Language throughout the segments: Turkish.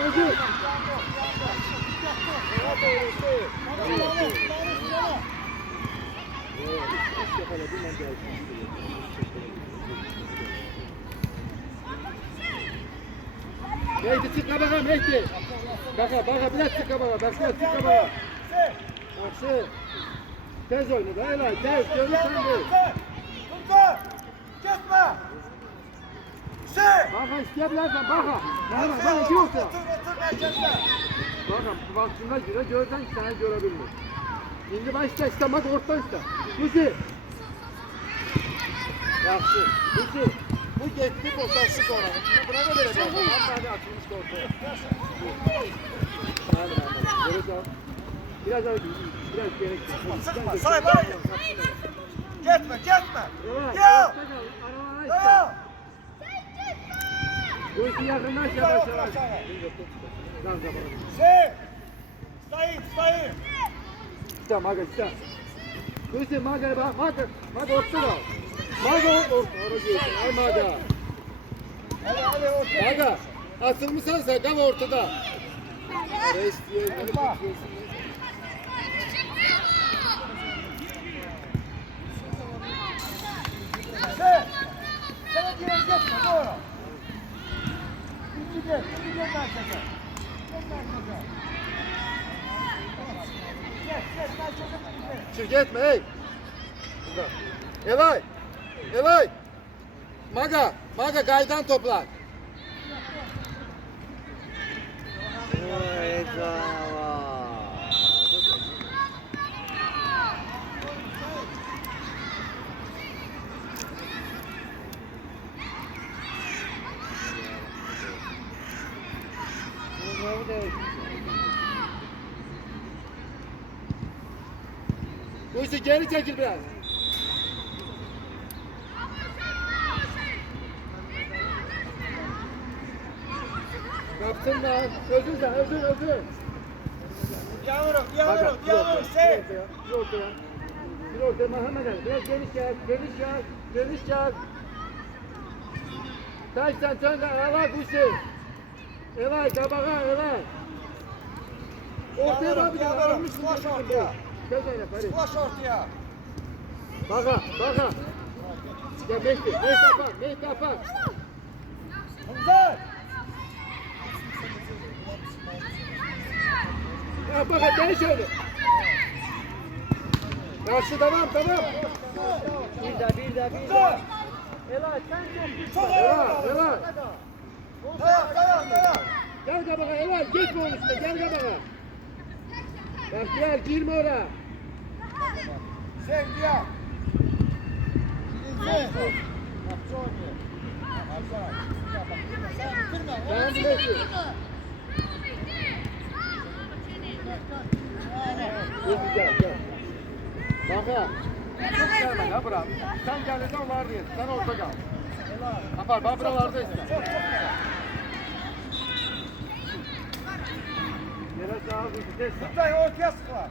Özür. Mehdi çıkma bana Mehdi. Baka biraz çıkma bana. Akşı. Tez oyna da helal. Tez görürsen de. Gitme. Baka isteyebilirsen baka. Bana iki olsa. Baka vaktinde göre görsen seni görebilmez. Şimdi başta işte bak ortadan işte. Kuzi. Yaxşı. Kuzi. Bu gitti boşaltsı sonra. Buna da vereceğim. Hadi açılmış ortaya. Biraz gerek. Sıkma. Say bana. Gitme. Gel. Bu işi yakınlaş yavaş. Sayın. İşte maga işte. Kuzi maga bak. Maga ortada. Maga ortada. Ay maga. Maga. Asılmışsan sen kal ortada. Reis diye beni tutuyorsun. Sana diyorum gitme doğru. İkinci gel merkeze. Çık etme hey. Elay. Maga gaydan topla. Bu işi geri çekil biraz. Kapsın lan. Özür. Yavrum. Bir ortaya hemen gel. Biraz geniş gel. Taştan çönde Elay kuşu. Elay kabağa Elay. Ortaya bak bir de almış mı? Sulaş ortaya. Göz oyna Ferit. Sulaş ortaya. Baka. Ya Mehdi apak. Güzel. Ya baka deniz öyle. Karşı tamam. Bir de. Güzel. Elay sen çok Çok Elay. Dayan. Gel kabağa Elay gitme onun üstüne gel kabağa. Bak gel girme oraya. Sen diye. Ben bilirsin. Gel. Baka. Çok gelme ya bırak. Sen gelirsen onlar değil. Sen orta kal. Apar bak buralarda işte. Yere sağa gideceğiz. Tutsay ortaya sıkılar.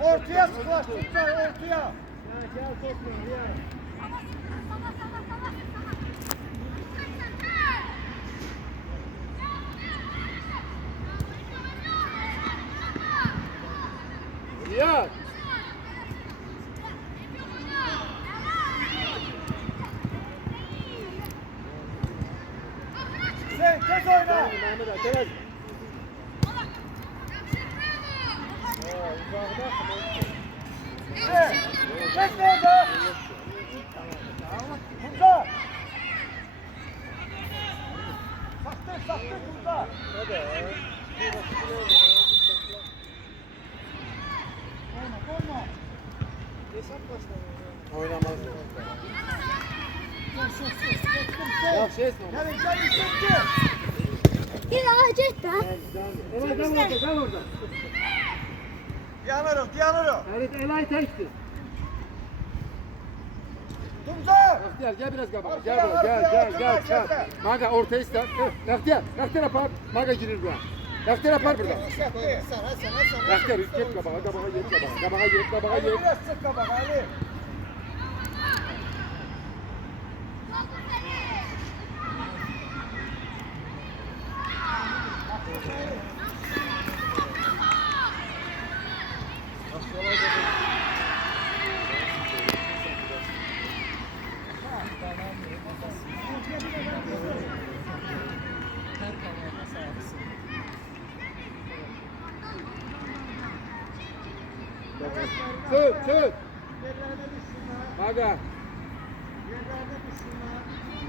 Ortaya sıkılar. Tutsay ortaya. Gel topluyor ya. Riyad. Sen tez oyna. Mehmet Ali tez. Sen. Tez nerede? Burada. Saktır burada. Oyna. Oynamaz. Yok şey etme. Gel çekti. Gel ağacet da. Kal orada. Diyanırım. Evet Elay tekti. Bahtiyar gel biraz kabağa. Gel buraya. Gel. Maga ortaya ister. Bahtiyar yapar. Maga girir buraya. Bahtiyar yapar burada. Bahtiyar git kabağa. Kabağa git. Biraz sık kabak Ali. Çık.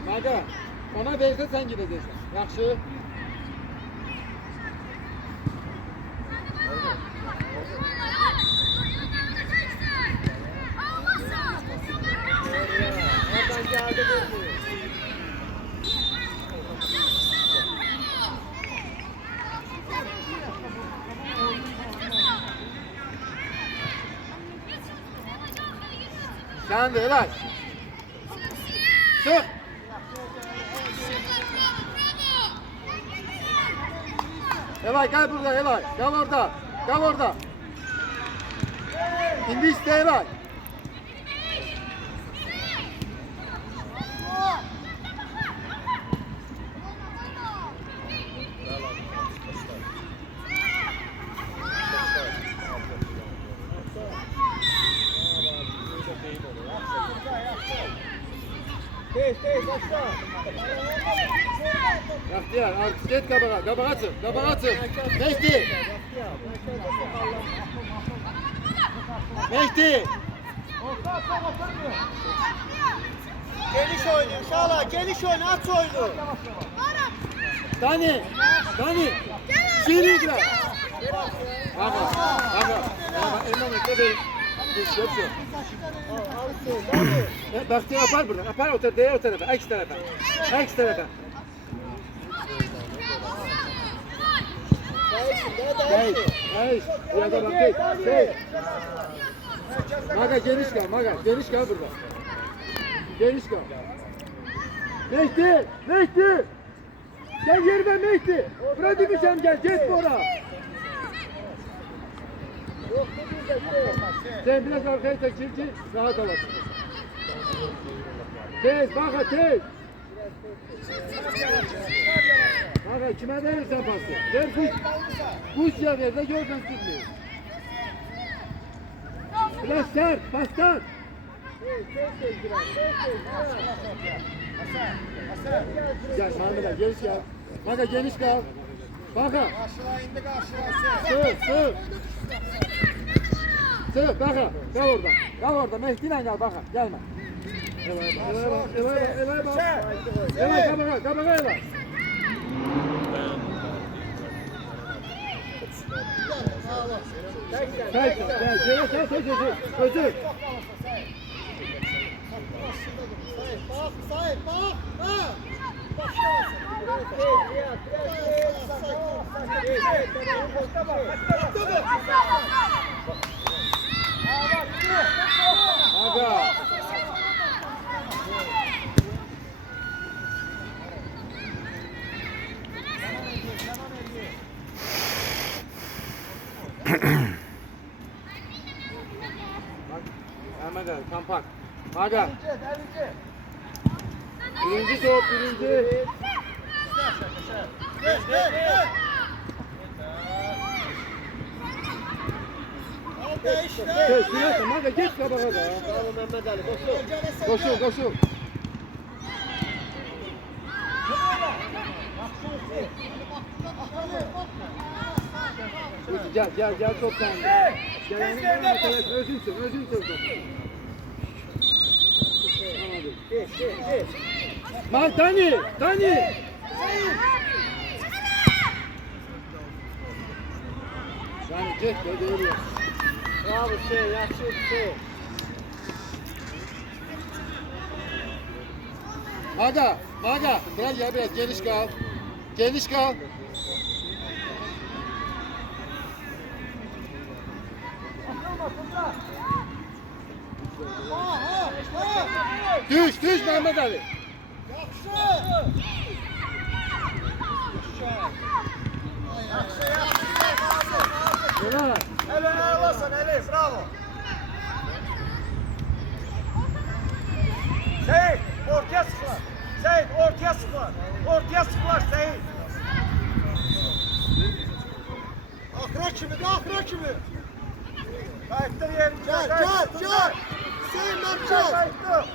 Maga. Ona verse sen gideceksin. Yaxşı. Oradan geldi vermiyor. Sen de Elay. Çık. Elay gel burada Elay. Gel orada. İndi iste Elay. Tez aşağı. Bahtiyar artık git kabağa çık. Mehdi. Geniş oynuyor Şala, geniş oyna, aç oyunu. Dani. Seri girer. Bak. Elman ekle bir. Yapıyor. Bahtiyar yapar burada. Yapar o tarafa. Eks tarafa. Hayır. Ya da bak. Maga geniş kal burada. Geniş kal. Mehdi. Gel yerime Mehdi. Burada düşem gel. Geç bora. Sen biraz arkaya çekil ki rahat olasın. Tez. Baka. Kime verirsen pası. Ver kuş ya ver de gözden tutmuyor. Biraz sert, bastır. Gel Mahmut'a geniş kal. Baka. Aşağı indik aşağı. Sığ, baka. Kal orada. Mehdi'yle kal baka. Gelme. Elay bak. Elay kabağa elay. Özür. Aga. Maga, kampak. Maga. Birinci top. Sürüyorsun Maga, geç kabağa da. Bravo Mehmet Ali, Koşul. Gel top sende. Özün çok. Mal Dani. Yani geç de görüyor. Bravo yaxşı. Maga, biraz geniş kal. Düş Mehmet Ali. Helal. Helal olasın Elif, bravo. Seyit, ortaya sıkılar. Seyit, ortaya sıkılar. Ortaya sıkılar Seyit. Akra kimi? Kayıttır yerini. Gel. Hüseyin Merkez. Kayıttır.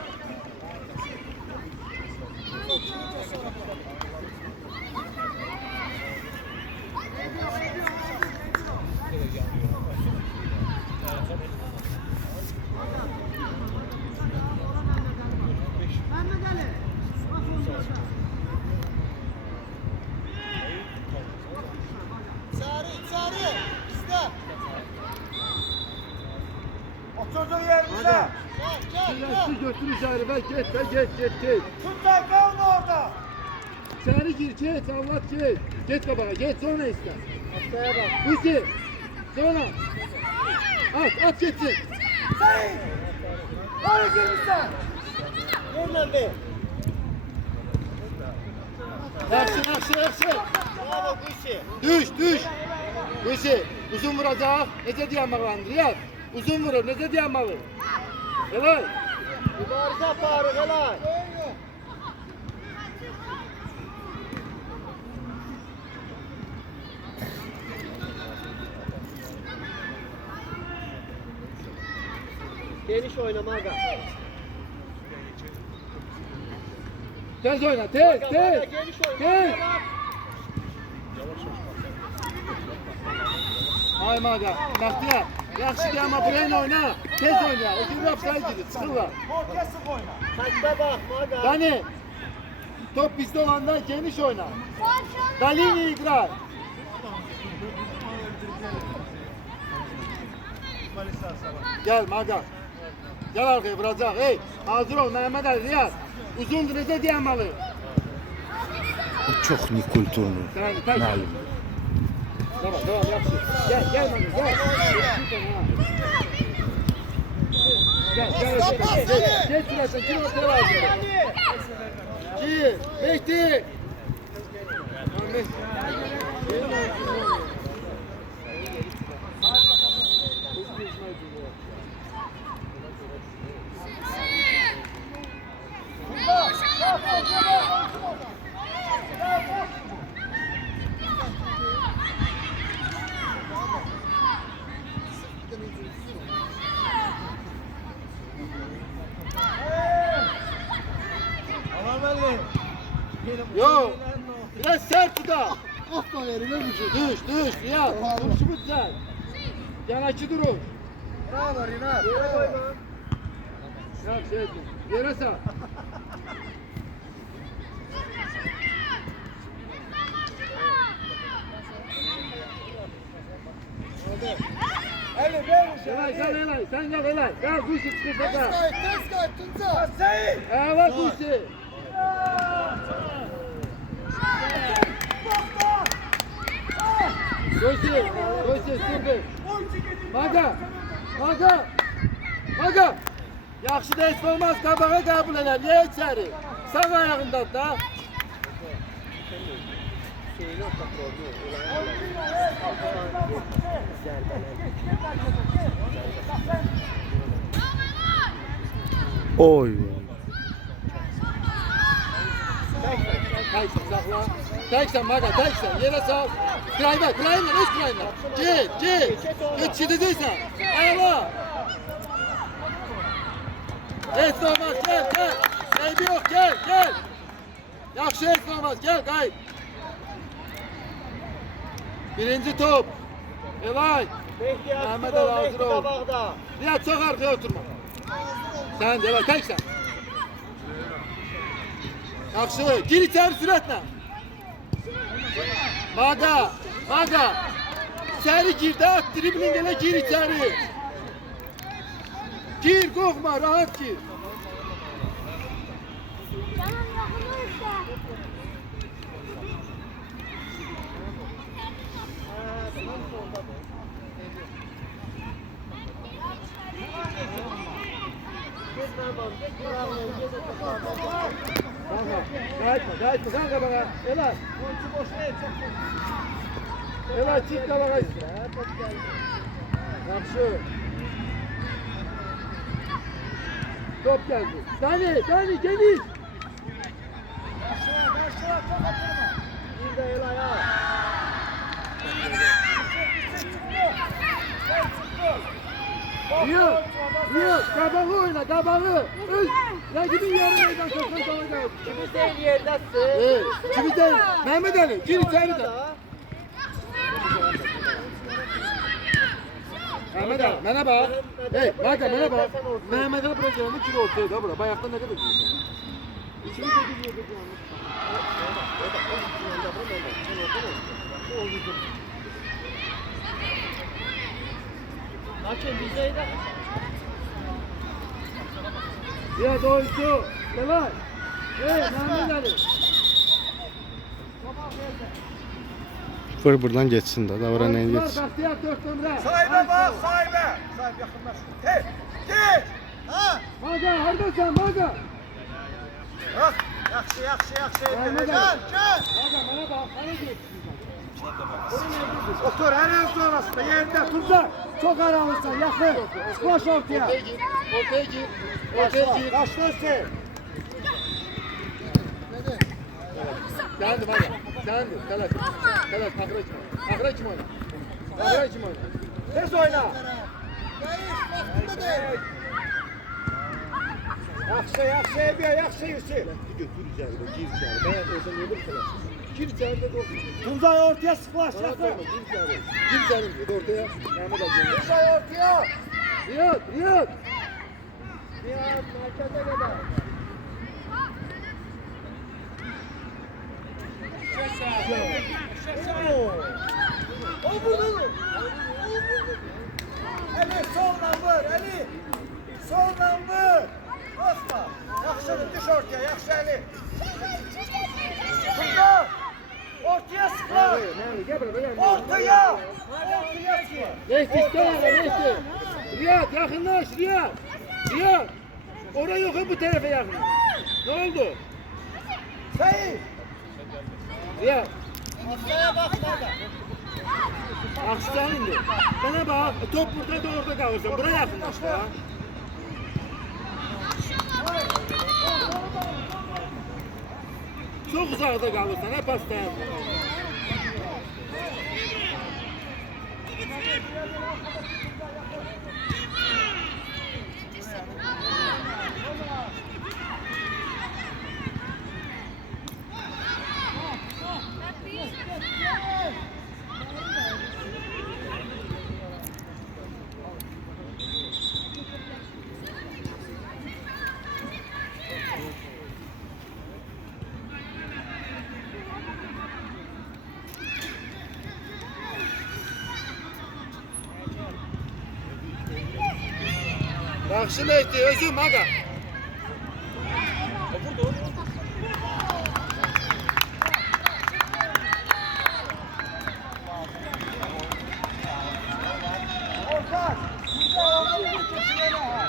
Sarı. Bizde. Oturduğun yerinize. Silahsı götür içeri ve geç. Tut lan kalın orada. İçeri gir, anlat geç. Geç kabağa, geç sonra iste. Aşağıya bak. Hüseyin. Sonra. At geçsin. Seyit. Hadi girmişsen. Yerle bir. Yakşı. Bravo Kuşi. Düş. Hüseyin. Uzun vuracak. Nece diyemağlandır ya. Uzun vurur, nece diyemalı. Helal. Mübarize Faruk helal. Geniş oynama aga. Tez oyna, tez. Geniş Tez. Ay maga, Bahtiyar. Yaxşı ki ama buraya oyna. Tez oyna. O gibi yapsaydı sıkırlar. Ortaya sık oyna. Takta bak maga. Dani. Top bizde olanda geniş oyna. Dalini igrar. Gel maga. Gel arkaya vuracak. Hey, hazır ol Mehmet Ali Riyaz. Uzun direze diyemalı. Çok nikulturlu. Sen Nalim. Tamam yapsın. Gel Maga gel. Geç şurasın. Kim ortaya lazım? Ki, Mehdi. Ahmet. Yo, biraz sert tut da. Aferin ne biçim. Düş, ya. Duruşu bu güzel. Yanakçı durur. Bravo Rinat. Ya şey etme. Yere sar. Eli ver Helal, sen gel helal. Gel kuşu çıkırsa gel. Tez kay Tunca. Seyit. Evet kuşu. Kuşu, sürgü. Maga. Yaxşı ders olmaz, qabağa qəbul elər, ye içəri. Sağ ayağından da. Oy. Teksin, saxla. Teksin Maga, teksin. Yerə sal. Krayla, öz krayla. Get, çidəcəksən. Ayala. Heç olmaz, gel. Eybi yox, gel. Yaxşı heç olmaz, gel, qayıt. Birinci top. Elay. Mehmet Ali hazır ol. Riyad çok arkaya oturma. Sen de Elay, teksen. Yaxşı, gir içeri süratle. Maga. İçeri gir de at driblingele gir içeri. Gir, korkma, rahat gir. Canım yakınırsa. Kanka, gayet mi? Kanka bana. Ela. Ela çık da bana. Yaxşı. Top geldi. Dani geniş. Bir de el ayağı. Riyad, kabağı oyna, kabağı. Rakibin yarı meydan soksan sana gel. Kimisen yerdesin. Kimisen, Mehmet Ali, gir içeri de. Mehmet Ali, bana bak. Hey, bak bana bak. Mehmet Ali bırakacağını kilo ortaya da bırak. Bayaktan ne kadar diyorsun? İçini de gidiyor. Hakem bizeyde. Ya doğrusu. Delay. Hey, Mehmet Ali. Fır buradan geçsin de. Davran en geçsin. Bahtiyar 4 numara. Sahibe bak sahibe. Sahip yakınlaş. Hey. Git. Ha. Maga, haradasan Maga. Bak. Yaxşı. Mehmet Can. Ali. Maga, bana bak. Bana geç. Otur her en sonrasında yerde. Tuncay, çok aralısın, yakın. Koş ortaya. Ortaya gir. Başlasın. Dendi Maga. Dendi. Telat, akra kim oyna? Tez oyna. Yaxşı Ebiya, yaxşı Yusuf. Götür içeri, gir içeri. Ben olsam olur falan. Gir içeri de dur. Tuncay ortaya sıklaş. Bana koyma, gir içeri. Gir içeri dedi ortaya. Mehmet Ali. Tuncay ortaya. Riyad. Biraz merkeze kadar. O vurdu. Eli soldan vur, Eli. Soldan vur. Basma. Yaxşıdır, düş ortaya, yaxşı Eli. Tuncay. Ortaya sıklaş. Gel buraya. Ortaya çık. Mehdi, Mehdi. Riyad, yakınlaş Riyad. Oraya yok bu tarafa yakın. Ne oldu? Seyit. Riyad, Aşağıya bakmadan. aksana indi. Bana bak, top burada da orada kalırsın. Buraya yakınlaş da. Çok uzakta kalırsan, hep hastaya. Yaxşı Mehdi, özüm aga. Ortak. Tuncay ortaya çıksın ha.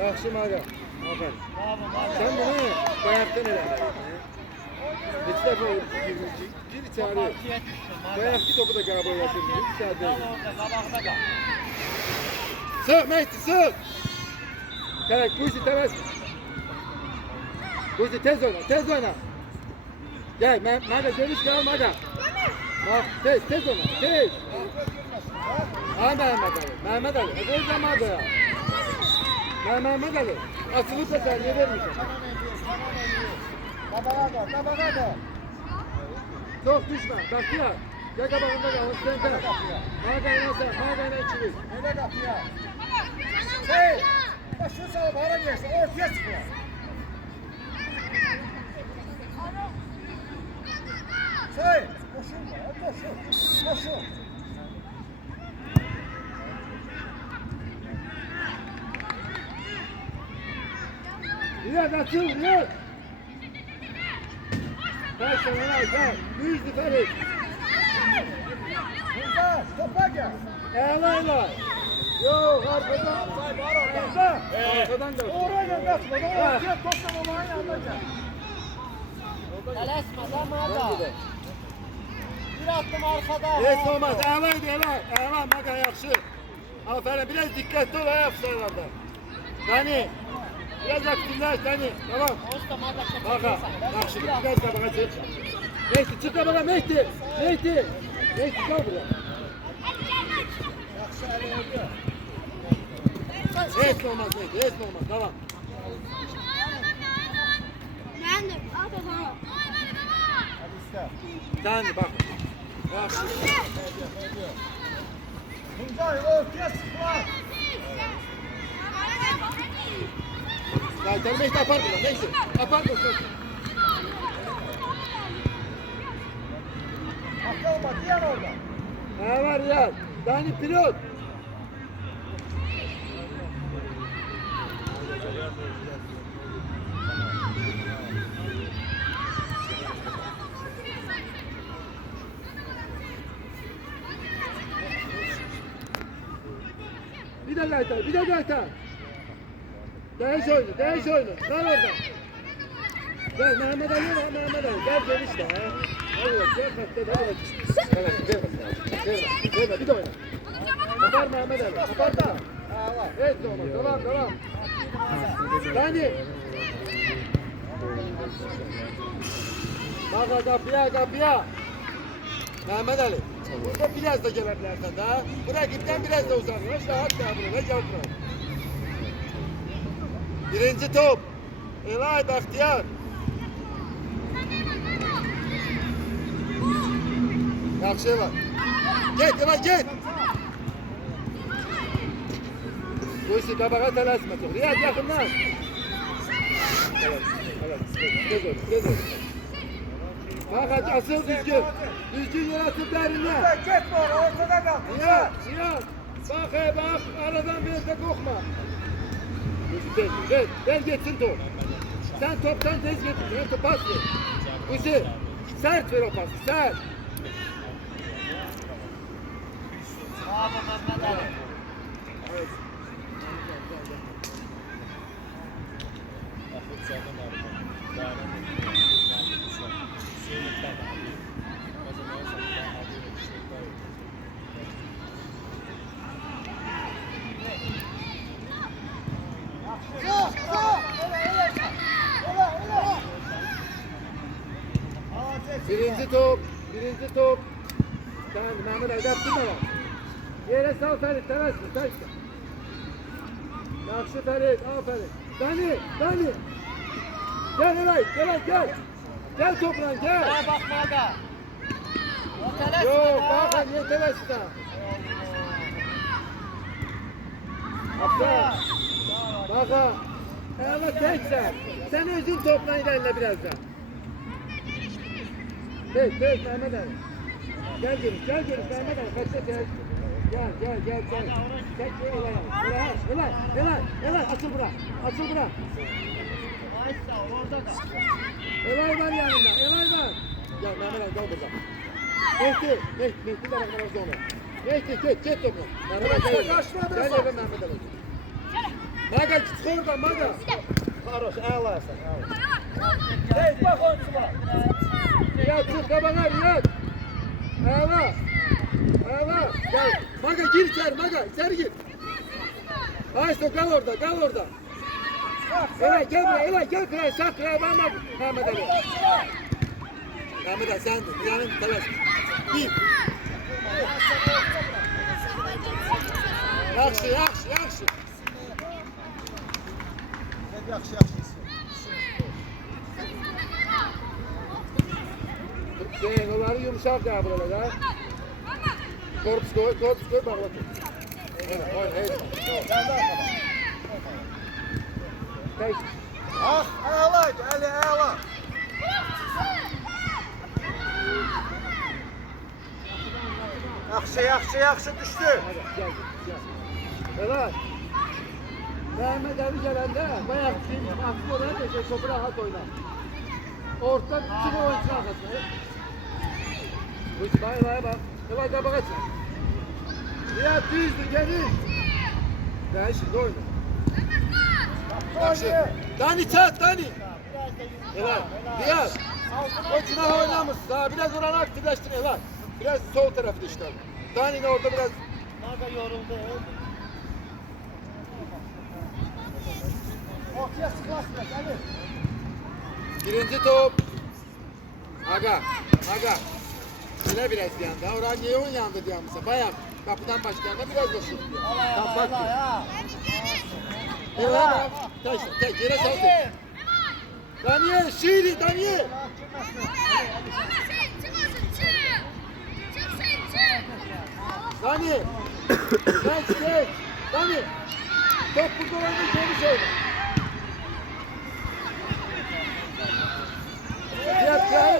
Yaxşı Maga. Aferin. Sen bunu bayaktan elə. Neçə dəfə gir içəri. Bayaqki topu da qəbul yatırdı. İçəridə. Sıx Mehdi, sıx. Tərək, bu işi təvəz. Bu işi tez oyna. Gel, Maga geniş kal Maga. Bak, tez oyna, tez. Ha Mehmet Ali. Ne koyacağım Maga? Mehmet Ali. Açılıp da saniye vermeyeceğim. Tabağa da. Çok düşme, Bahtiyar. Gel kabağında kalın, sen taraf. Magayla ikili. Öyle kapıya. Seyit. Başını salıp hara geçsin. Ortaya çıkıyor. Seyit. Koşun. Riyad açıl, Riyad. Gel sana gel. Yüz Ferit. Eğla. Yok arkadan. Arkadan da. Oraya kaçma. Oraya gel toplam olanın yanına gel. Tələsmə də Maga. Bir attım arkada. Heç olmaz. Əlaydı, əla. Maga yaxşı. Aferin. Biraz dikkatli ol ayak sayılarda. Dani. Biraz aktifler Dani. Tamam. Usta Maga çəkəcəksən. Maga. Yaxşı. Biraz kabağa çek. Mehdi çık kabağa Mehdi. Mehdi kal buraya. Yaxşı əli oldu. Heç olmaz Mehdi. Heç olmaz. Tamam. Ben de. Al sana. Hadi iste. Dani bak. Yaxşı. Tuncay ortaya sıklar. Zaten Mehdi apar buradan. Mehdi. Apar buradan. Akılma diğer orada. Ne var ya? Dani pilot. Bir de gayta. Değiş oyunu. Kal orada. Gel Mehmet Ali var, Mehmet Ali. Gel işte ha. Evet, gel katta da evet. Evet, ver. Bir de oyna. Kapar Mehmet Ali, kapar da. Evet, tamam. Dani. Bak kapıya. Mehmet Ali. Burada biraz da gelebilirsin ha. Bu rakipten biraz da uzaklaş. Rahat da buraya, gel buraya. Birinci top. Elay Bahtiyar. Yaxşı var. Get Elay get. Bu işi kabağa tələsmə çox. Riyad yaxından. Evet. Tez ol. Bak asıl düzgün yaratıb dərinlə. Gitme oraya ortada kal. Riyad. Bak aradan bir de korkma. Ver geçsin top. Sen toptan tez getir. Ben top pas ver. Kuzi. Sert ver o pası. Sert. Bravo Mehmet Ali. Evet. Birinci top. Sen Mehmet Ali yaptın mı? Yere sal Ferit, tevessü, taşla. Yaxşı Ferit, aferin. Dani. Gel Elay, gel. Gel toplan, gel. Bana bak Maga. O tələsmə Yok, də. bakın, niye tevessü sen? Aferin. Bakın. Evet, teksen. Sen özün toplan ilerle birazdan. Tek Mehmet Ali. Gel geliş Mehmet Ali. Kaçta gel. Gel. Tek Elay. Açıl bırak. Aysa orada da. Elay var yanında. Gel Mehmet Ali gel burada. Mehdi de bakın orada onu. Mehdi get topu. Mehmet Ali gel. Gel eve Mehmet Ali. Maga çık oradan Maga. Хорош, ağlarsan. Hey bak oyuncular. Riyad çık kabağa Riyad. Eva. Gel. Maga gir içeri gir. Ayşe kal orada. Elay gel buraya. Şak kral bana Mehmet Ali. Mehmet Ali sen de. Yanın telaş. Gir. Yaxşı. Yaxşı. Onları yumuşak ya burada da. Korpus koy bağla. Evet. Tek. Ağlaydı, Ali ağla. Yaxşı düştü. Gel. Evet. Mehmet Ali gelende bayağı aklı olan da topu rahat oynar. Orta çık oyuncu arkasına. Bak. Elay kabağa çık. Riyad düzdür gelin. Ben şimdi oyna. Yaxşı. Dani çat Dani. Helal. Riyad. O cinah oynamışsın. Daha biraz oranı aktifleştin helal. Biraz sol tarafı işte. Dani'nin orada biraz. Maga yoruldu. Ortaya sıklaşma. Hadi. Birinci top. Aga. Şöyle biraz yandı. Orhan niye onun yandı diyor musa? Bayağı kapıdan başlayana biraz da şut diyor. Tam bak diyor. Helal bak. Tek yere saldı. Daniel, Şiiri, Daniel. Dani. Geç. Dani. Top burada olduğunu geri söyle.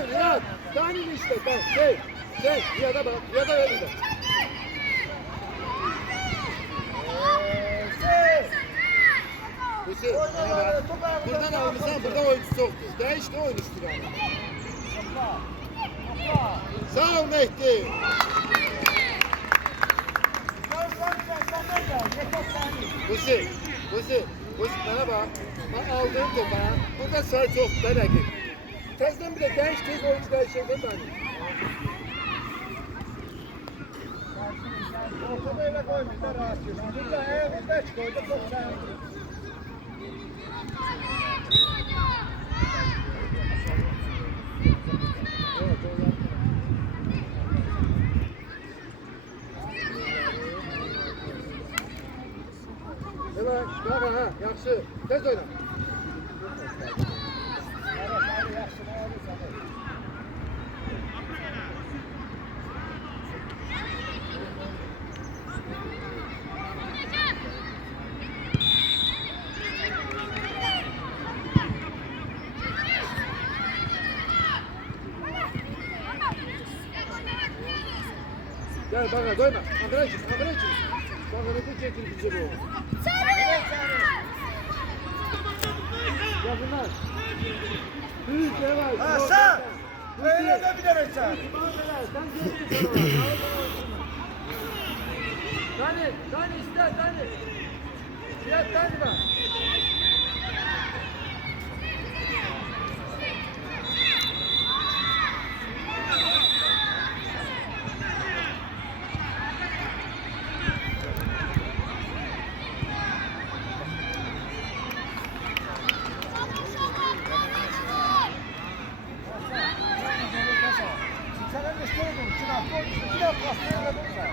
Riyad. Dani'nin işte bak. Riyad'a bak. Riyad'a önünde. Hüseyin, buradan almışsan burada oyuncu soktu. Değişti oyun istiyor. Sağ ol Mehdi. Hüseyin, bana bak. Ben aldığım topa. Burada say çok merak et. Tezden bile değişti oyuncu değiştirdi beni. Ortada öyle koymuşlar rahat yiyorsun. Burada ayağımızda hiç koyduk. Çok sağ Evet, bravo ha, yaxşı. Tez oyna. Gel bana doyma. Agrayçım. Bana bu çekil bizi bu. Yakınlar. Büyük yavaş. Hasan! Öyle de bir demek sen. Sen geçtin sana. Dani ister Dani. Fiyat Dani var. Sen de işte oldun. İki hafta hastaya kadar sen.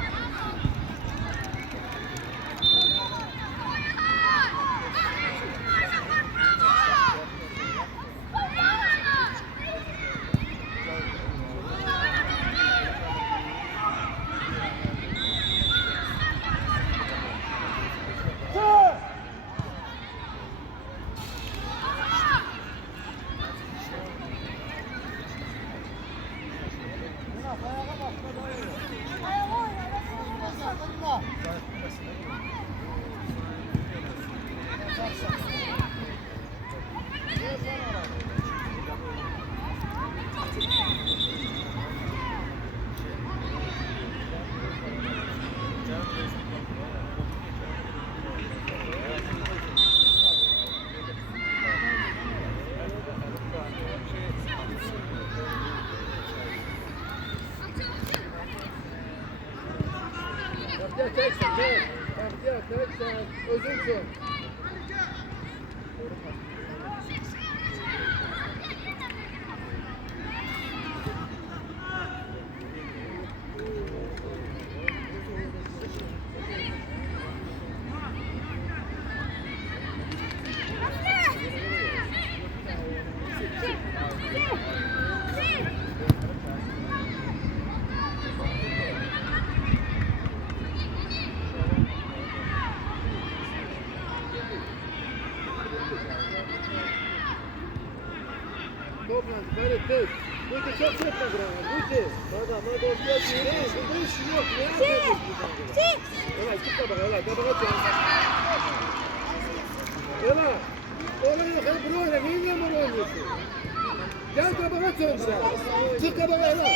Teksen. Özünsün. Toplandı, Ferit, tek. Burada çok çekme buranı, Buzi. Bana ortaya çıkıyor. Burada iş yok, ne yapıyorsun? Evet, çık kabağa, evet, kabağa çek. Evet, oraya yok, hep bunu oyna, neyin yanına oynuyorsun? Gel kabağa çek sen. Çık kabağa, evet.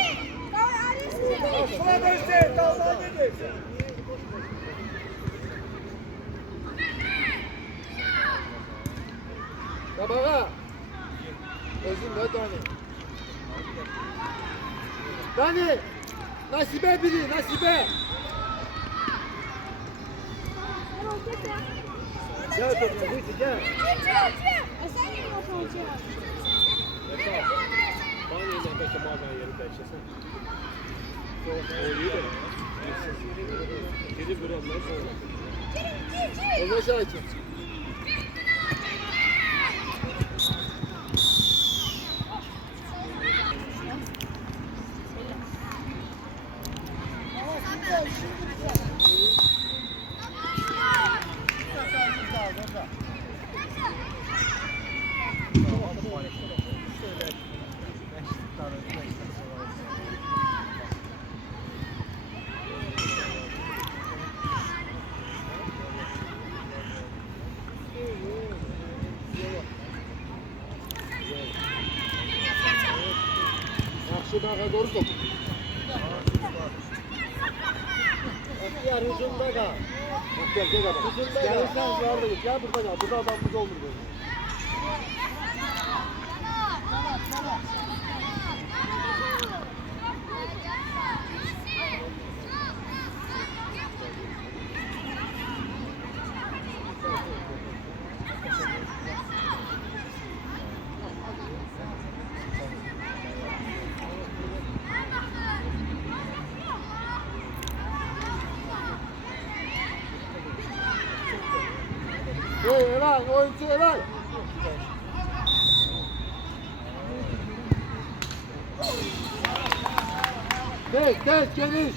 Aşkına dönse, dalma ne dersin? Qabağa. Özün də Dani. Dani. Nasibə biri, nasibə. Gel topla, Hüsnü gel. Sen niye bakıyorsun? Bana yine belki maden yeri değişirsin. Oluyor da. Geri bir ondan sonra. Ona şahit. Yaxşı bağa doğru top. Diğer hücumda kal. Gel gel baba. Hücumda Gel kal. sen yardım et. Gel burada kal. Burada adamımız olur böyle. Hey Eray, oyuncu Eray. Tez, geniş.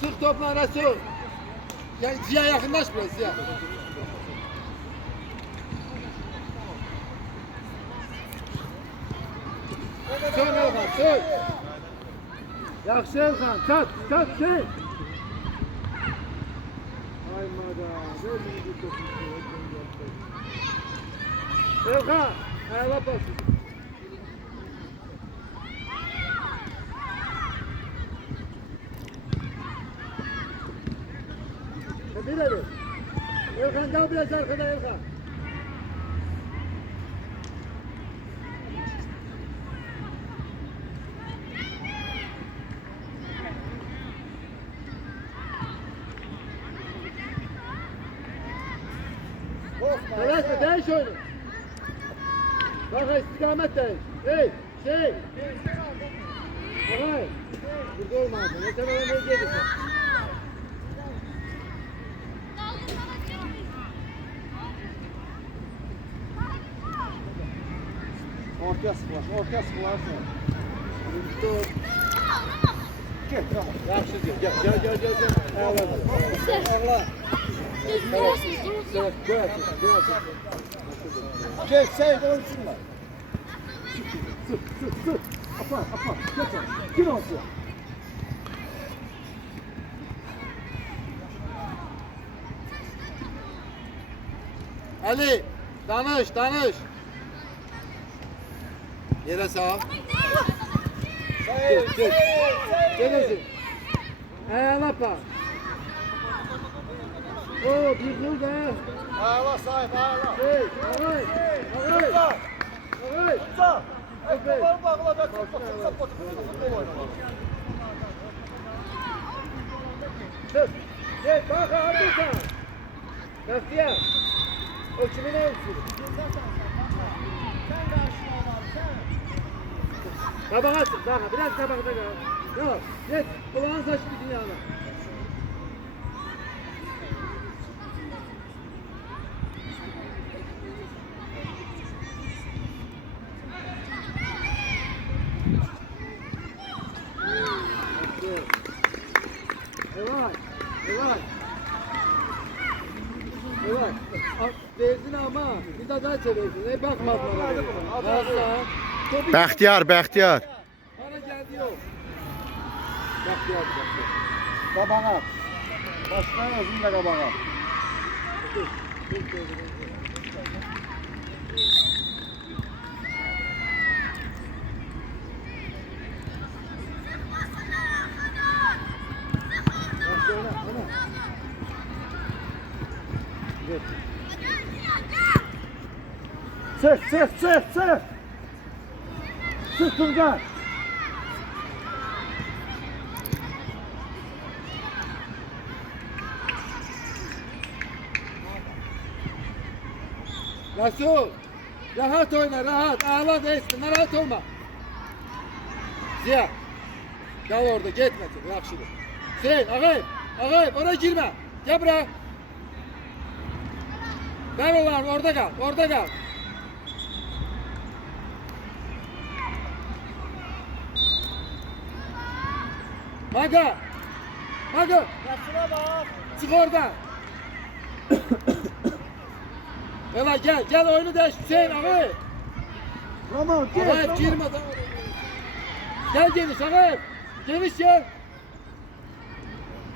Çık topla Resul. Yani Ziya yakınlaş biraz Ziya. Sön Elxan, sön. Yaxşı Elxan, çat, sön. Ay madam, ne bilgi topusu. Elxan, ayala basın. Bir de Elxan gel biraz arkada Elxan. Telaşma, değiş oyunu. Bak istikamet değiş. Hey, şey. Bakay. Burada olmaz. Ne sen ona ne gelirsin? Ortaya sıkılarsın. Dur. Gel, tamam. Yaxşı gel. Allah. Evet, gel. Gel, sen oyuncular. Sık. Apar. Geç. Kim olsun? Ali, danış. Yere sağ. Geç. Gelirsin. Ayağlapa. Oo, bir yıl da. Allah sahip, Allah. Hey, ağay. Sağ. Öpey. Var bağla da futbol oynamak. Sus. Gel, bak Abdülkan. Bahtiyar. O kimin oyuncusu? Sen karşına var, sen. Kabağa çık, daha biraz kabakta kal. Yok, git. Kulağın saç bir dünyada. Evet. Verdin ama bir daha çevirdin. Bakma bana. Nasıl? Bəxtiyar. Bana geldi yok. Bahtiyar. Qabağa. Başlayın özün də qabağa. Çık, çık, çık, çık. Çık Tuncay. Resul. Rahat oyna rahat. Ağla değilsin. Rahat olma. Ziya. Kal orada gitmesin. Yaxşıdır. Hüseyin ağayım. Ağayım oraya girme. Gel buraya. Ver oğlan orada kal. Orada kal. Maga. Maga. Yaşına bak. Çık oradan. Ela gel. Gel oyunu değiş. Hüseyin ağayım. Tamam, gel. Ağayım Tamam. girme. Gel geniş ağayım. Geniş gel.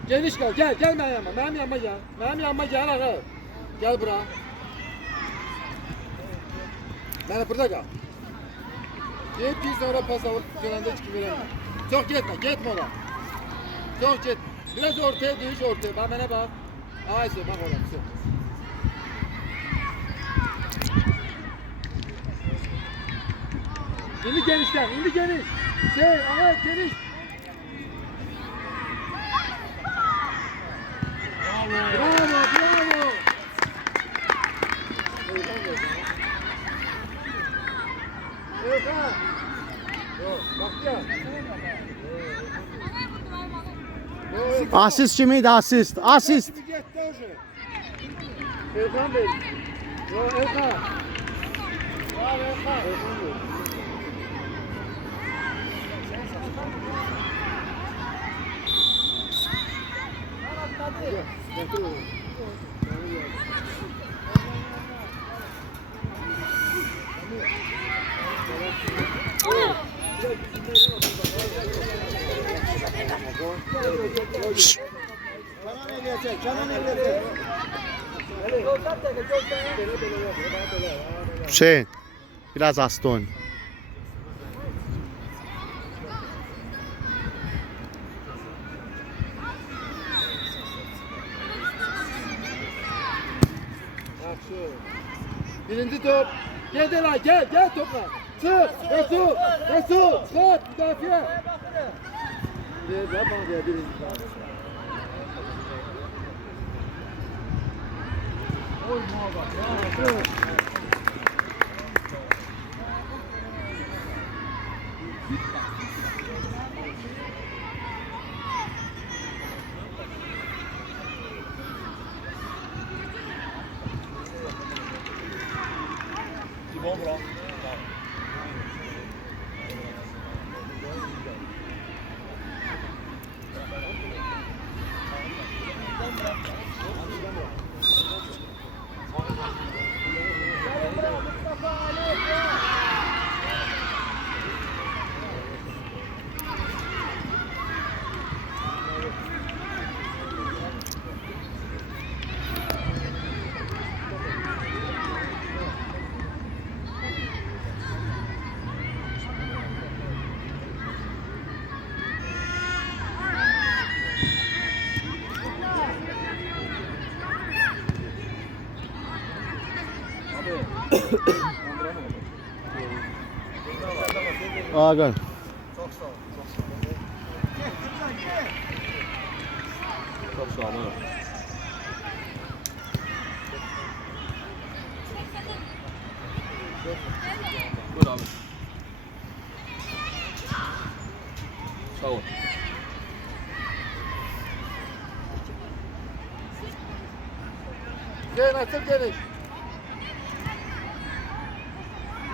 Geniş kal. Gel. Gel benim yanıma. Benim yanıma gel. Benim yanıma gel ağayım. Gel buraya. Ben burada kal. Git bir sonra pas alıp dönende çıkıp veremem. Çok gitme. Gitme ona. Çok git. Biraz ortaya düş ortaya. Bak bana bak. Ayşe bak oğlum. Sen. İndi genişten. İndi geniş. Aha geniş. Bravo. Bravo. Erkan. Yok, bak ya. Asist kimiydi? Asist. Asist. Erkan Bey. Yok Erkan. Bravo Erkan. Erkan Bey. Kenan eleyecek, Kenan eleyecek. Hüseyin. Biraz hasta oyun. Birinci top. Gel de lan gel gel topla. Çık. Resul. Resul. Çık. Müdafiye. Ver bana diye birinci top. Hakan. Çok sağ ol. Çok sağ olun. Buyur abi. Sağ ol. Hüseyin açık geniş.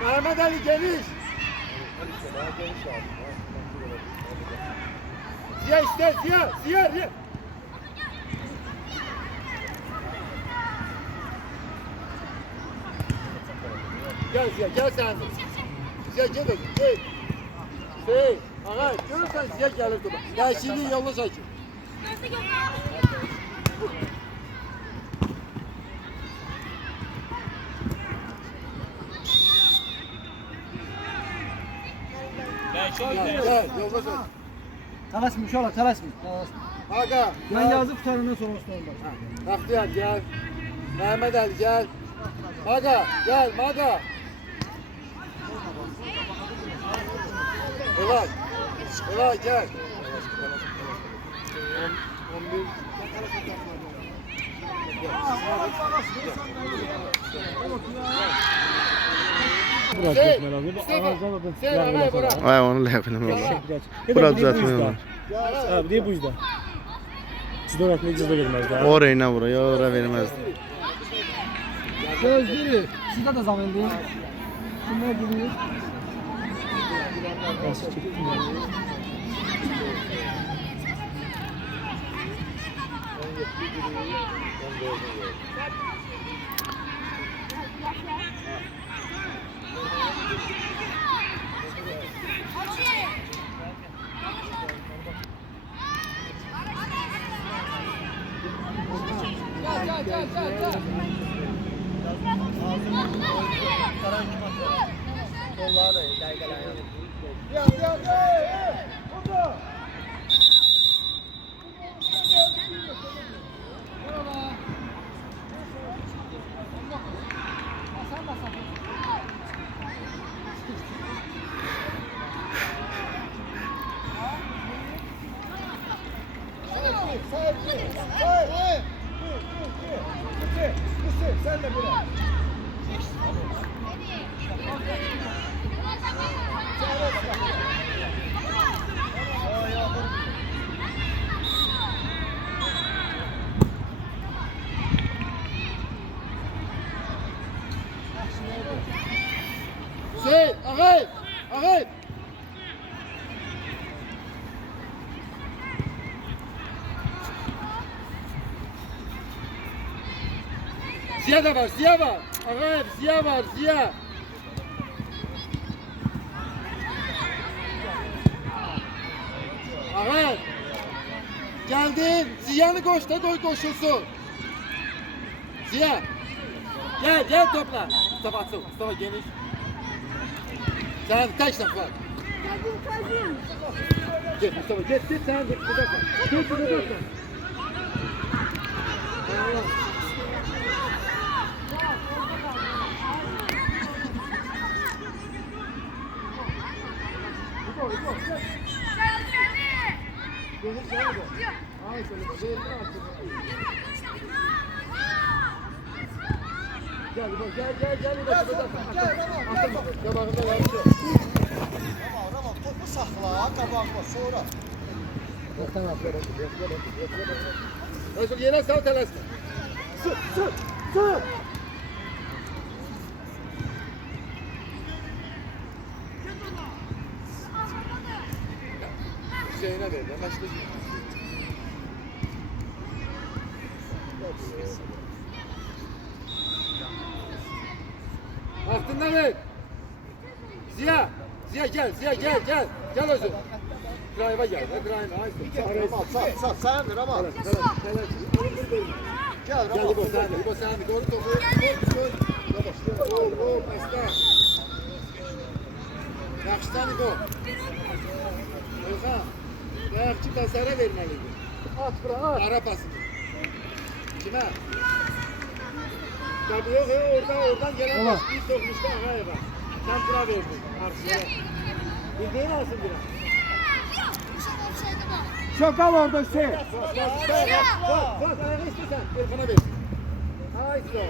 Mehmet Ali geniş. Ziya işte Ziya. Ziya. Ziya. Gel Ziya gel sen. Ziya gel de gel. Ağa görürsen Ziya gelir topa. Değişikliğin yolunu çekin. Gel yolunu çekin. Talaşma uşaqlar, talaşma. Aga. Ben yazı tutarından sonra olsun bak. Bahtiyar gel. Mehmet Ali gel. Maga gel Maga. Olay. Olay gel. 11. Sen ağay bura. Ay onu lafını var. Bura düzeltmiyorlar. Abi diye bu yüzden. Cüzdan atmayı cüzdan vermez daha. Oraya buraya oraya vermez. Gözleri. Sizde de zaman değil. Kimler giriyor? Nasıl çektim ya? Kolları da dəqiqələyin. Sen de bura. Sen ağay. Ağay. Ziya da var, Ziya var. Ağay, Ziya var, Ziya. Ağay. Geldin. Ziya'nı koş da koşulsun. Ziya. Gel topla. Mustafa atsın. Mustafa geniş. Sen tek sefer. Git Mustafa git sen git burada kal. Git burada kal. Gel. Qabağında var. Tamam, topu saxla, qabaqla, sonra. Resul yine sağ telasma. Su. Hüseyin'e ver. Başka Vaxtında ver. Ziya gel. Gel özür. Drive'a gel. Drive'a. Sağ, sen ver ama. Gel, Gel İbo sen. Doğru topu. Hop, aslan. Yaxşıdan İbo. Özhan. Yaxşı tasarı verməliydi. At bura, at. Ara pasını. Kime? Tabii yok oradan gelen bak. Bir sokmuştu ağaya bak. Sen bura verdin. Arşaya. Bildiğin alsın biraz. Çok al orada şey. Bak, ayağı istiyorsan. Erkan'a ver. Haydi o.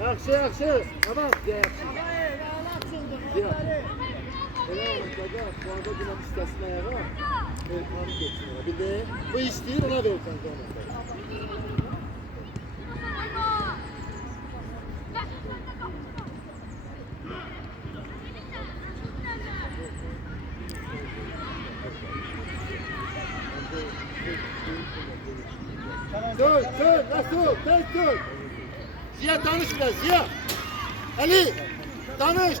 Yaxşı. Tamam, yaxşı. Elə olacaq, bu anda günah istəsin ayağa, Erkan'ı geçsin ona. Bir de bu istəyir, ona versən sonra. Dur, Resul, tez dur. Ziya danış biraz, Ziya. Ali, danış.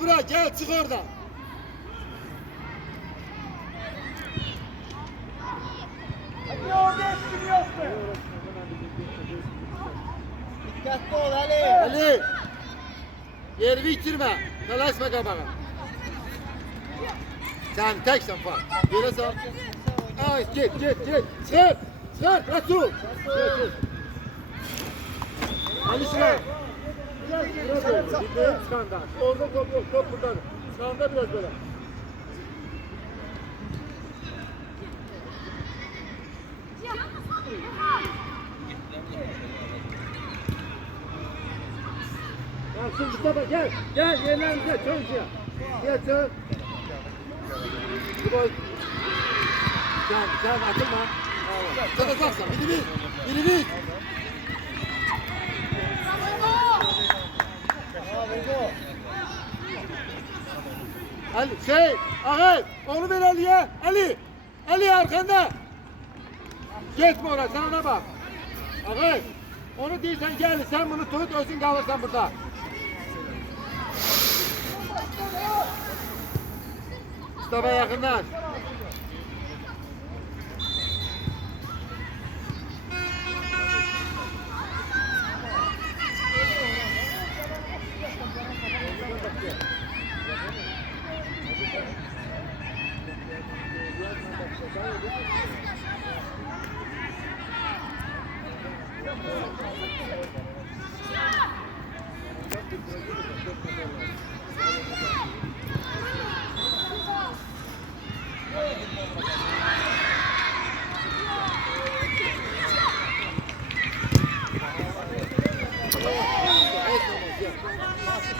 bura gel çık oradan. Ali orada eski yoktu. Dikkatli ol Ali. Ali. Yeri bitirme. Dolaşma kabağa. Sen teksin falan. Yere sal. Ay git. Çık. Resul. Git. Ali şuraya. Biraz böyle. Bildiğin skandal. Orada top yok. Top burada. Skandal biraz böyle. Ya şimdi Mustafa gel. Gel yerlerimize çocuğa. Gel çök. Boy. Sen atılma. Sen uzaksan. Biri bir. Ali ağay onu ver Ali'ye. Ali arkanda. Geçme oraya sen ona bak. Ağay onu değilsen gel sen bunu tut özün kalırsan burada. Mustafa yakınlaş.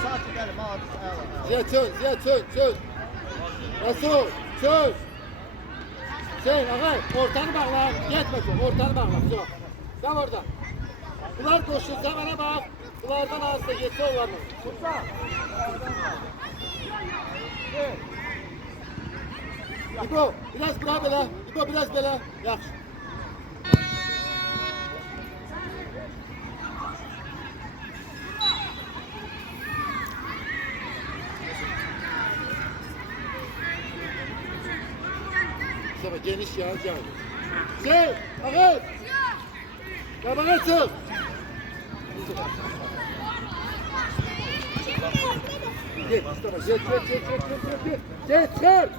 Sakin elim abi. Ziya çöz. Resul çöz. Ağay ortanı bağla. Geçme çok ortanı bağla. Çok. Sen orada. Bunlar koşsun sen bana bak. Bunlardan ağzına geçse olanı. Tutma. İbo biraz bura böyle. İbo biraz böyle. Yaxşı. Mustafa geniş ya gel. Ağay. Kabağa çık. Git Mustafa git. Çık.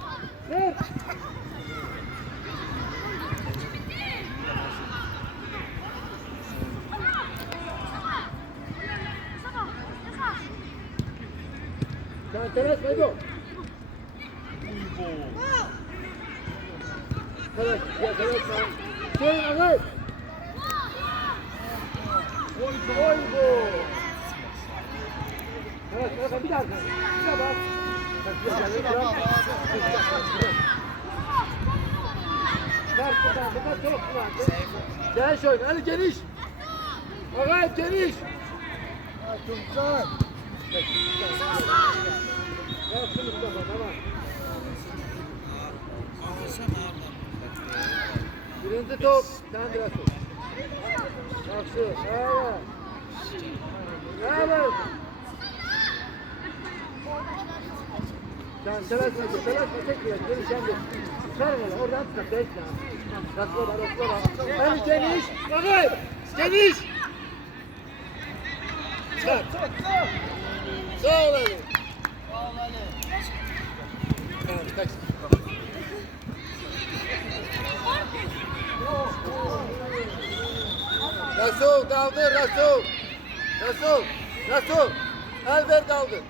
Sen teres Meydo. Evet, ağay. Oy bu. Evet, bir daha bak. Gel şöyle, Ali geniş. Ağay geniş. Tunçan. Yapsın Mustafa, tamam. Birinci top, sen biraz top. Yaxşı, evet. Sen telaşma çek biraz, geri sen de. Çıkar onu, oradan çıkar, bekle. Rasla var. Ali geniş, bakın, geniş. Çıkar. Sağ ol Ali. Tamam, kaç. Resul kaldır Resul. El ver kaldır.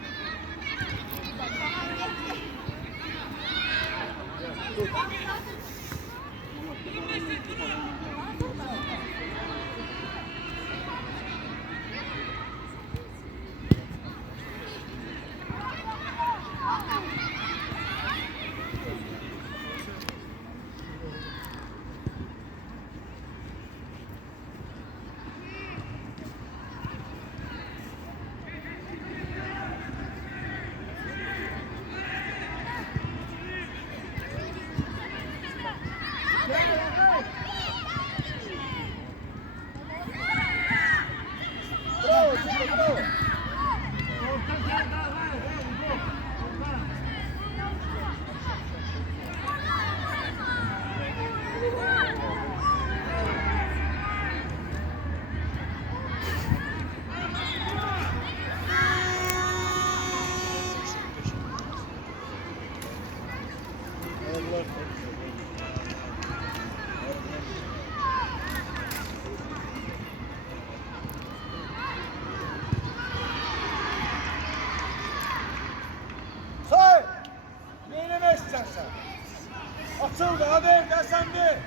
Açıldı, haber de sende.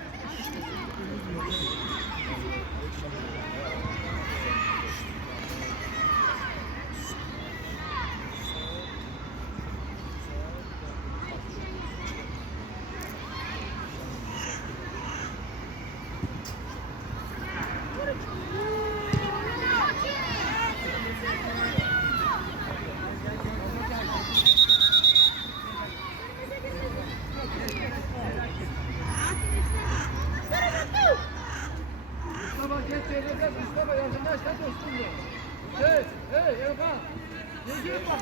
Mustafa geç yerine Mustafa yakınlaş da dostum be. Hey, hey Erkan. Ne diyorsun bak?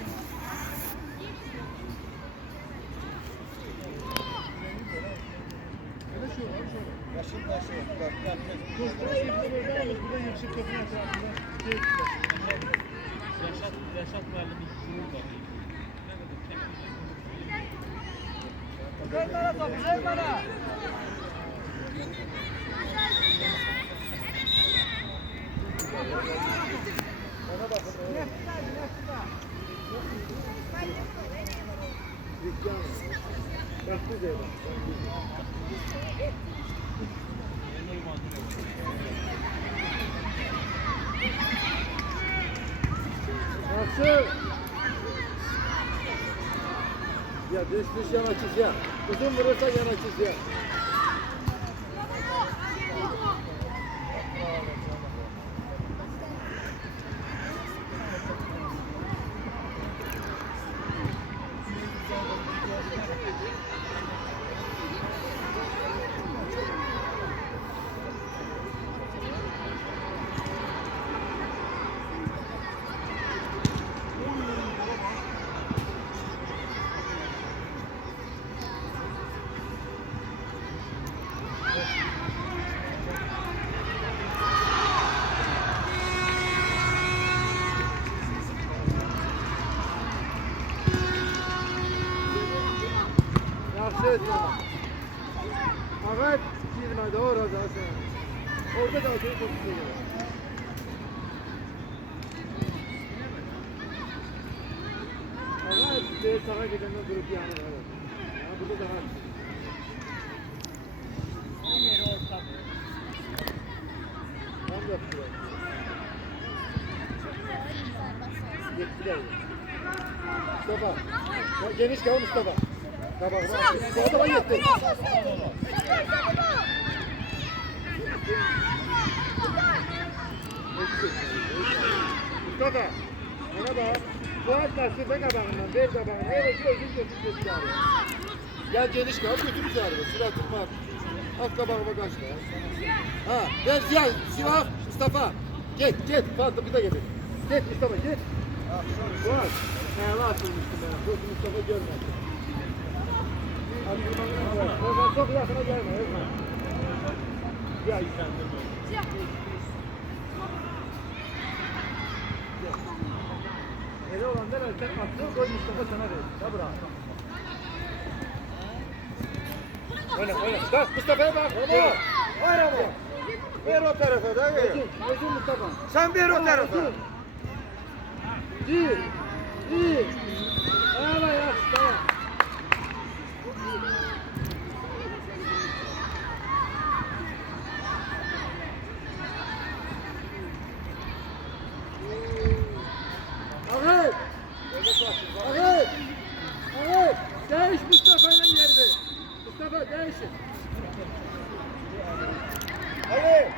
Ver bana topu, ver bana. Bak bu zeydan. Nasıl? Ya düş yana çiz ya. Uzun vurursa yana çiz ya. Yaxşı etmə. Ağa girmədi orada sən. Orada qaldı topu gəlir. Ağa sağa gedəndən durub yanır. Ya burada daha. Yeri orta. Tam yaptılar. Yettiler. Mustafa. Ya geniş kal Mustafa. Tamam. Mustafa yetti. Mustafa. Bana bak. Bu atlasın ben kabağından. Ver kabağından. Evet gözün götür abi. Gel geniş kal götür bizi araba. Suratın var. At kabağıma kaçma. Ha. Ver Ziya. Silah. Mustafa. Git. Fazla bir de getir. Git Mustafa git. Var. Ne atılmıştım ben. Bu Mustafa görmedi. Ben çok yakına gelme. Gel. Öyle olan derken attı, gol Mustafa sana verir. Ya bravo. Öyle. Bak Mustafa'ya bak. Ama, var ama. Ver o tarafa da ver. Özür Mustafa. Sen ver o tarafa. İyi. Evet ya. Tamam. Ağır. Değiş Mustafa'yla yerini. Mustafa değişin. Ali.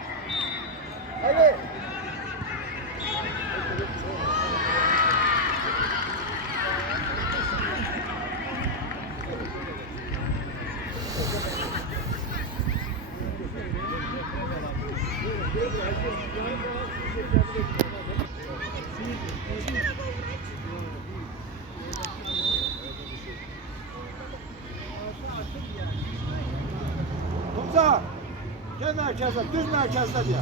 Hamza. Gel merkezde, düz merkezde diye.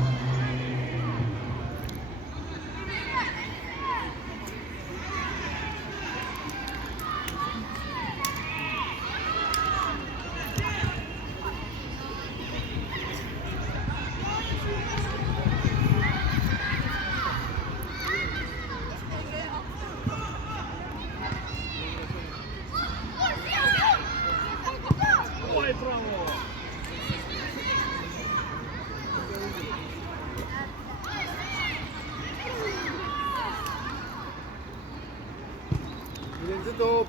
Ой, право. Birinci top.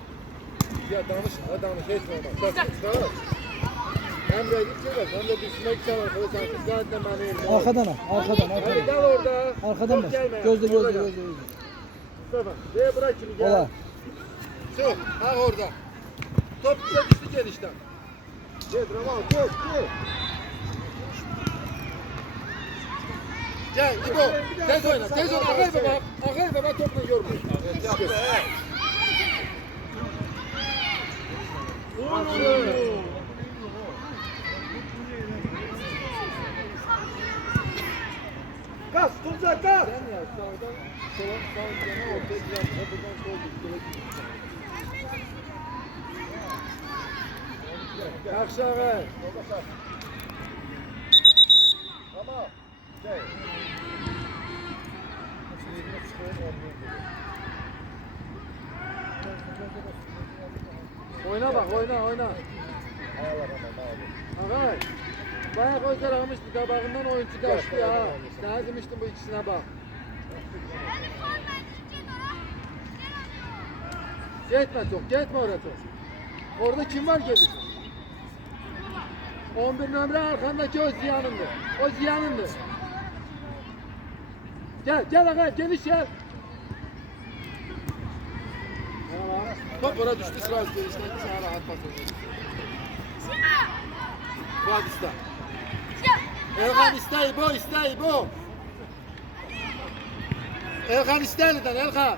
Ya danış, hiç olmaz. Danış. Hem de gideceğiz, hem de düşmek için arkadaşlar. Zaten beni elime. Arkadan al, arkadan, Hadi arkadan. gel orada. Arkadan Top bak. gelme ya. Gözle, Orada gözle, gel. gözle, gözle. Mustafa, buraya bırak şimdi gel. Ola. Çık, ha orada. Top bize düştü gelişten. Gel, bravo, gel. Gel, İbo. Tez oyna, tez oyna. Ağay baba topla yorma. Evet, yaptı. Kas, Tuncay, kas. Sen ya sağdan sola yana ortaya biraz buradan sol bir Yaxşı ağay. Tamam. Gel. Oyna bak, oyna. Ağay. Bayağı gözler almıştı, kabağından oyuncu kaçtı ya. Sen demiştin bu ikisine bak. Gitme çok, gitme oraya çok. Orada kim var gelir? 11 numara arkandaki o Ziyan'ındı. O Ziyan'ındı. Gel ağay, geniş gel. Top oraya düştü, sırası genişten sağa rahat pas oldu. Fuat iste. Elkan iste, İbo. Elkan iste elinden, Elkan.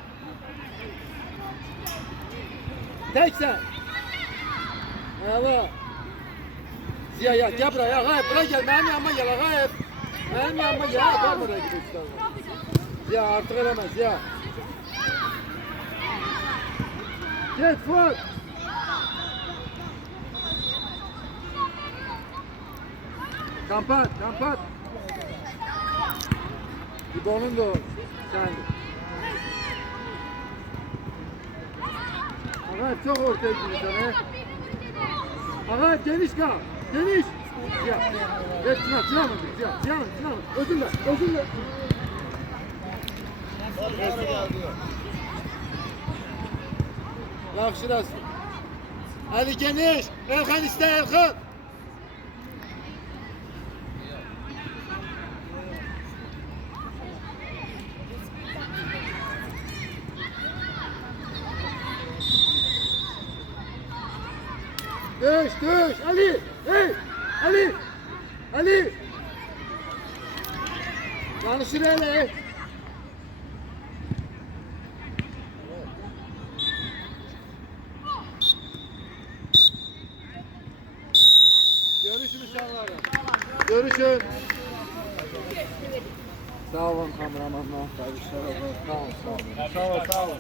Tek sen. Evet. Ziya ya, gel buraya, buraya gel, benim yanıma gel, ağay. Benim yanıma gel, var buraya gidiyorsun. Ziya artık elemez, Ziya. Git Fuat. Kampat. İbo'nun da o. Sen. Ağay çok ortaya gidiyorsun he. Ağay geniş kal. Geniş. Ya. Evet Sinan. Özürle. Yaxşıdasın. Hadi geniş. Elkan iste Elkan. Düş. Ali. Hey. Ali. Danışır hele. Görüşün. Sağ olun kameramanlar. Sağ olun.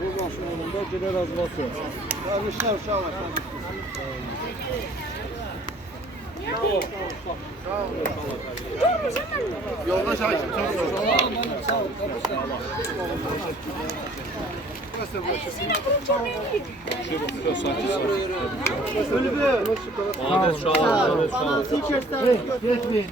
Buradan şunun da cüre razılatıyor. Kardeşler uşağlar. Yoldaş Ayşe çok sağ ol. Götürün.